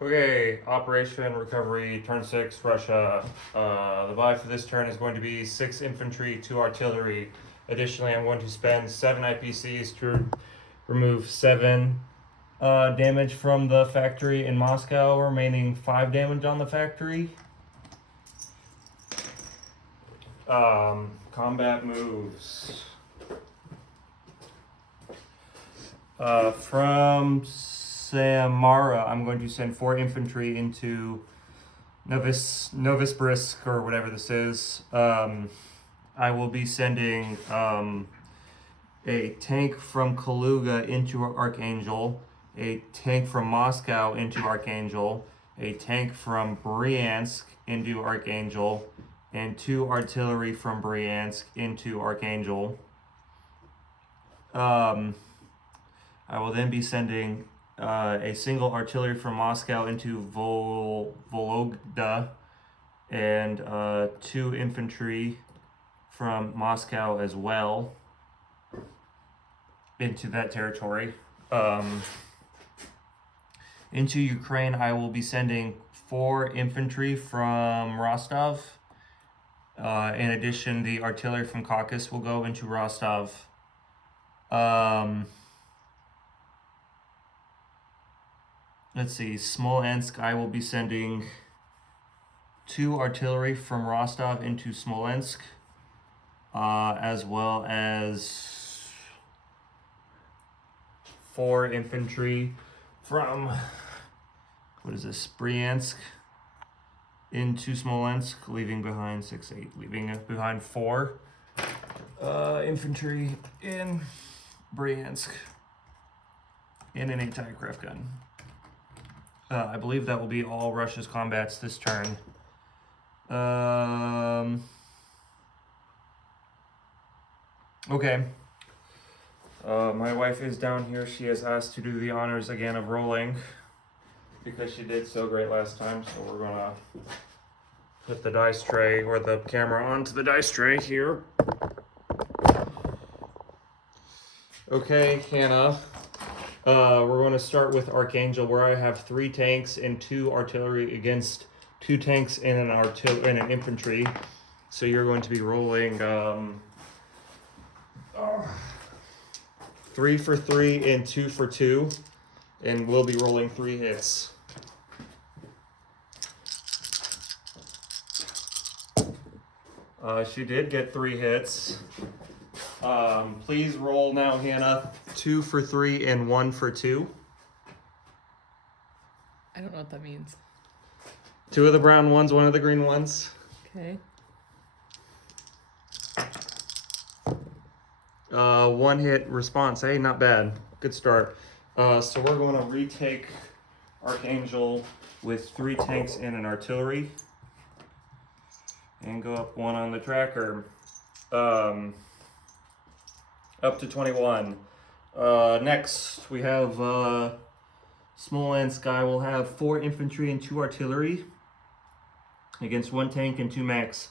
Okay, Operation Recovery, turn 6, Russia. The buy for this turn is going to be 6 infantry, 2 artillery. Additionally, I'm going to spend 7 IPCs to remove 7 damage from the factory in Moscow, remaining 5 damage on the factory. Combat moves. From Samara, I'm going to send 4 infantry into Novosibirsk, or whatever this is. I will be sending a tank from Kaluga into Archangel, a tank from Moscow into Archangel, a tank from Bryansk into Archangel, and 2 artillery from Bryansk into Archangel. I will then be sending a single artillery from Moscow into Vologda, and 2 infantry from Moscow as well into that territory. Into Ukraine, I will be sending 4 infantry from Rostov. In addition, the artillery from Caucasus will go into Rostov. Let's see, Smolensk, I will be sending 2 artillery from Rostov into Smolensk, as well as 4 infantry from, Bryansk into Smolensk, leaving behind 6-8, leaving behind 4 infantry in Bryansk, and an anti-aircraft gun. I believe that will be all Russia's combats this turn. Okay. My wife is down here. She has asked to do the honors again of rolling because she did so great last time. So we're gonna put the dice tray or the camera onto the dice tray here. Okay, Hannah. We're going to start with Archangel, where I have 3 tanks and 2 artillery against 2 tanks and an infantry. So you're going to be rolling 3 for 3 and 2 for 2, and we'll be rolling 3 hits. She did get 3 hits. Please roll now, Hannah. 2 for 3 and 1 for 2. I don't know what that means. 2 of the brown ones, 1 of the green ones. Okay. 1 hit response. Hey, not bad. Good start. So we're going to retake Archangel with 3 tanks and an artillery, and go up 1 on the tracker. Up to 21. Next, we have Smolensk. I will have 4 infantry and 2 artillery against 1 tank and 2 mechs.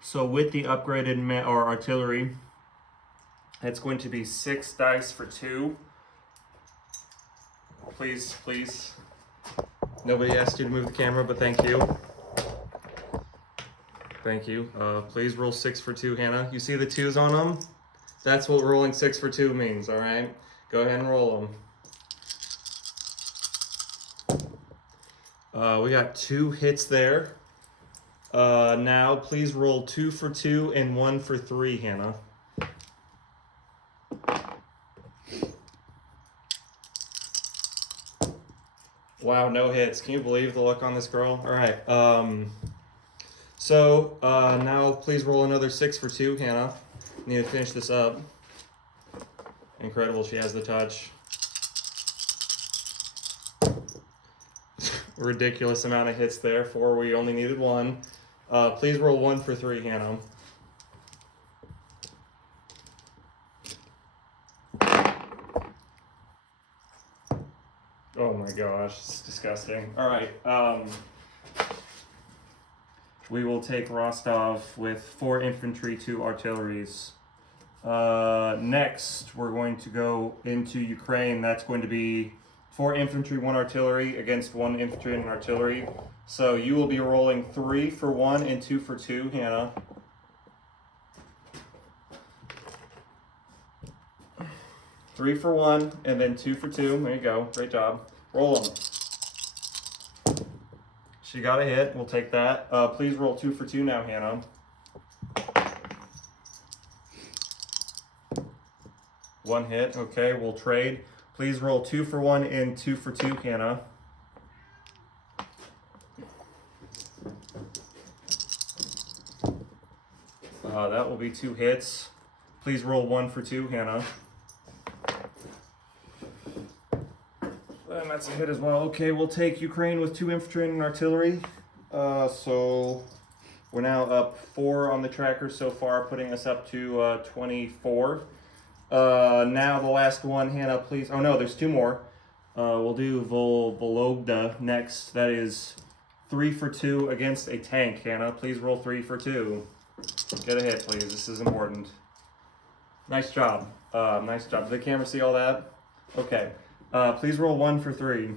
So with the upgraded artillery, it's going to be 6 dice for 2. Please, please. Nobody asked you to move the camera, but thank you. Thank you. Please roll 6 for 2, Hannah. You see the 2s on them? That's what rolling 6 for 2 means, all right? Go ahead and roll them. We got 2 hits there. Now, please roll 2 for 2 and 1 for 3, Hannah. Wow, no hits. Can you believe the look on this girl? All right. Now please roll another 6 for 2, Hannah. Need to finish this up. Incredible, she has the touch. Ridiculous amount of hits there. 4, we only needed 1. Please roll 1 for 3, Hannah. Oh my gosh, it's disgusting. All right. We will take Rostov with 4 infantry, 2 artilleries. Next, we're going to go into Ukraine. That's going to be 4 infantry, 1 artillery against 1 infantry and an artillery. So you will be rolling 3 for 1 and 2 for 2, Hannah. Three for 1 and then 2 for 2. There you go. Great job. Roll them. She got a hit. We'll take that. Please roll 2 for 2 now, Hannah. One hit. Okay, we'll trade. Please roll 2 for 1 and 2 for 2, Hannah. That will be 2 hits. Please roll 1 for 2, Hannah. And that's a hit as well. Okay, we'll take Ukraine with 2 infantry and an artillery. So we're now up 4 on the tracker so far, putting us up to 24. Now the last one, Hannah, please. Oh no, there's 2 more. We'll do Vologda next. That is 3 for 2 against a tank, Hannah. Please roll 3 for 2. Get a hit, please. This is important. Nice job. Nice job. Did the camera see all that? Okay. Please roll 1 for 3.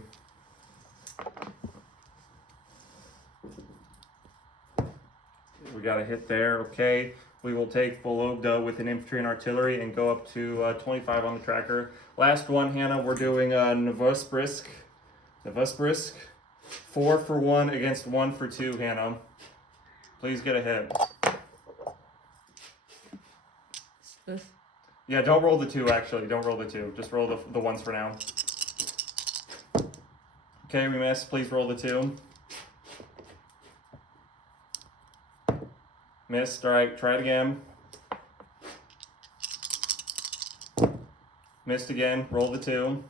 We got a hit there. Okay. We will take Vologda with an infantry and artillery and go up to 25 on the tracker. Last one, Hannah. We're doing Novosibirsk. 4 for 1 against 1 for 2, Hannah. Please get a hit. This. Yeah, don't roll the 2, actually. Don't roll the 2. Just roll the ones for now. Okay, we missed. Please roll the 2. Missed. All right, try it again. Missed again. Roll the 2.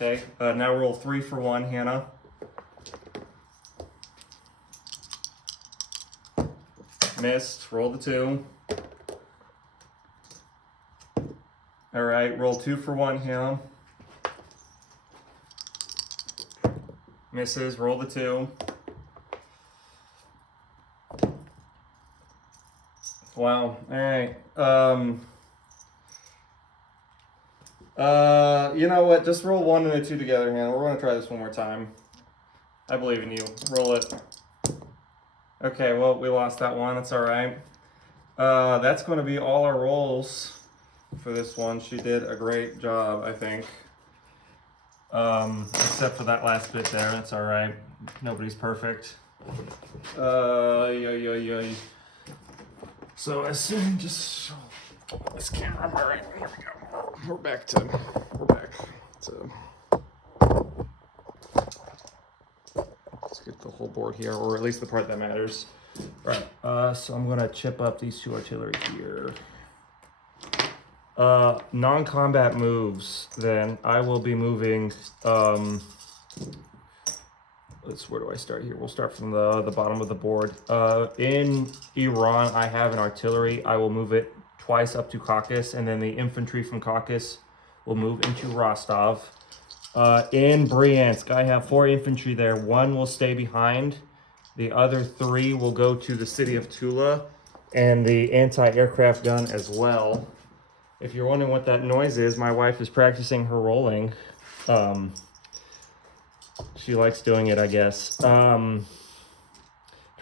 Okay, now roll 3 for 1, Hannah. Missed. Roll the 2. All right, roll 2 for 1, Hannah. Misses. Roll the 2. Wow. All right. You know what? Just roll 1 and a 2 together, Hannah. We're gonna try this one more time. I believe in you. Roll it. Okay, well, we lost that one. That's all right. That's going to be all our rolls for this one. She did a great job, I think. Except for that last bit there. That's all right. Nobody's perfect. So as soon just this camera. All right, here we go. We're back to. Let's get the whole board here, or at least the part that matters. All right, so I'm gonna chip up these 2 artillery here. Non-combat moves, then I will be moving, where do I start here? We'll start from the bottom of the board. In Iran, I have an artillery. I will move it twice up to Caucasus, and then the infantry from Caucasus will move into Rostov. In Bryansk, I have 4 infantry there. 1 will stay behind. The other 3 will go to the city of Tula and the anti-aircraft gun as well. If you're wondering what that noise is, my wife is practicing her rolling. She likes doing it, I guess. Trying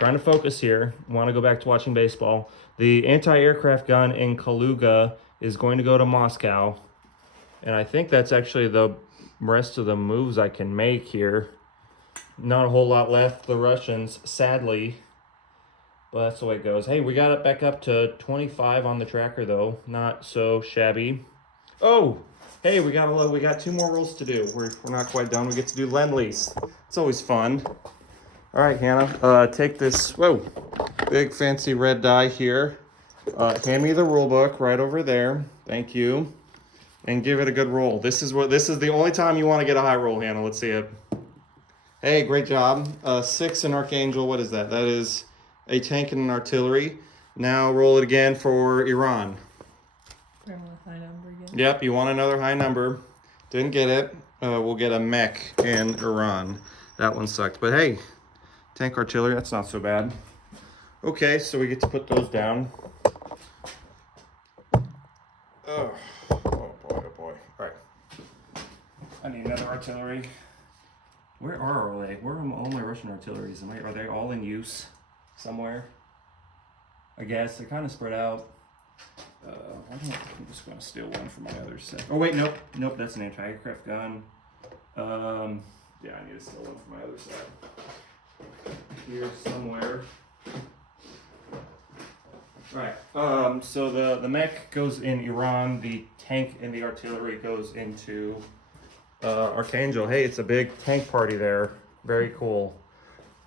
to focus here. Want to go back to watching baseball. The anti-aircraft gun in Kaluga is going to go to Moscow. And I think that's actually the rest of the moves I can make here. Not a whole lot left, the Russians, sadly. But that's the way it goes. Hey, we got it back up to 25 on the tracker, though. Not so shabby. Oh, hey, we got 2 more rolls to do. We're not quite done. We get to do Lend-Lease. It's always fun. All right, Hannah, take this, big fancy red die here. Hand me the rule book right over there. Thank you. And give it a good roll. This is the only time you want to get a high roll, Hannah. Let's see it. Hey, great job. 6 in Archangel. What is that? That is a tank and an artillery. Now roll it again for Iran. I want a high number again. Yep, you want another high number. Didn't get it. We'll get a mech in Iran. That one sucked. But hey, tank artillery, that's not so bad. Okay, so we get to put those down. Oh boy, oh boy. I need another artillery. Where are all they? Where are all my Russian artilleries? Are they all in use somewhere? I guess they're kind of spread out. I'm just going to steal one from my other set. Oh wait, nope, that's an anti-aircraft gun. Yeah, I need to steal one from my other set. Here somewhere. Right. So the mech goes in Iran. The tank and the artillery goes into Archangel. Hey, it's a big tank party there. Very cool.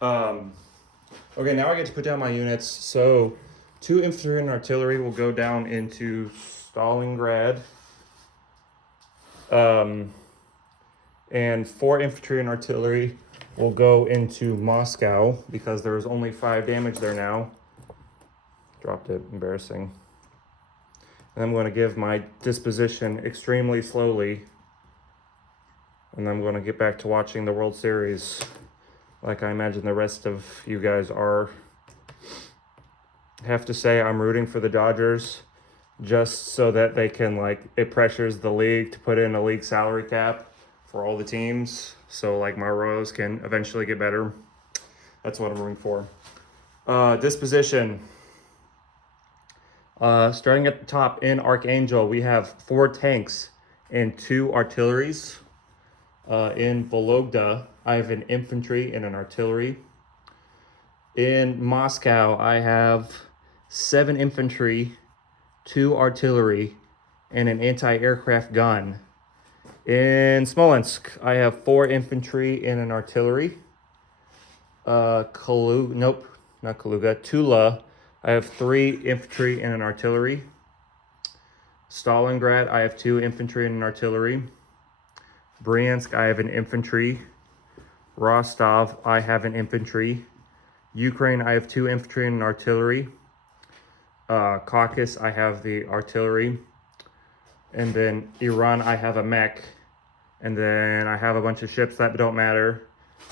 Okay, now I get to put down my units. So 2 infantry and artillery will go down into Stalingrad. And 4 infantry and artillery will go into Moscow because there's only 5 damage there now. Dropped it, embarrassing. And I'm going to give my disposition extremely slowly. And I'm going to get back to watching the World Series like I imagine the rest of you guys are. I have to say I'm rooting for the Dodgers just so that they can, it pressures the league to put in a league salary cap for all the teams. So my Royals can eventually get better. That's what I'm rooting for. Disposition. Starting at the top in Archangel, we have 4 tanks and 2 artilleries. In Vologda, I have an infantry and an artillery. In Moscow, I have 7 infantry, 2 artillery, and an anti-aircraft gun. In Smolensk, I have 4 infantry and an artillery. Tula, I have 3 infantry and an artillery. Stalingrad, I have 2 infantry and an artillery. Bryansk, I have an infantry. Rostov, I have an infantry. Ukraine, I have 2 infantry and an artillery. Caucasus, I have the artillery. And then Iran, I have a mech. And then I have a bunch of ships that don't matter.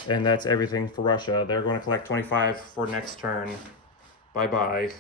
And that's everything for Russia. They're going to collect 25 for next turn. Bye-bye.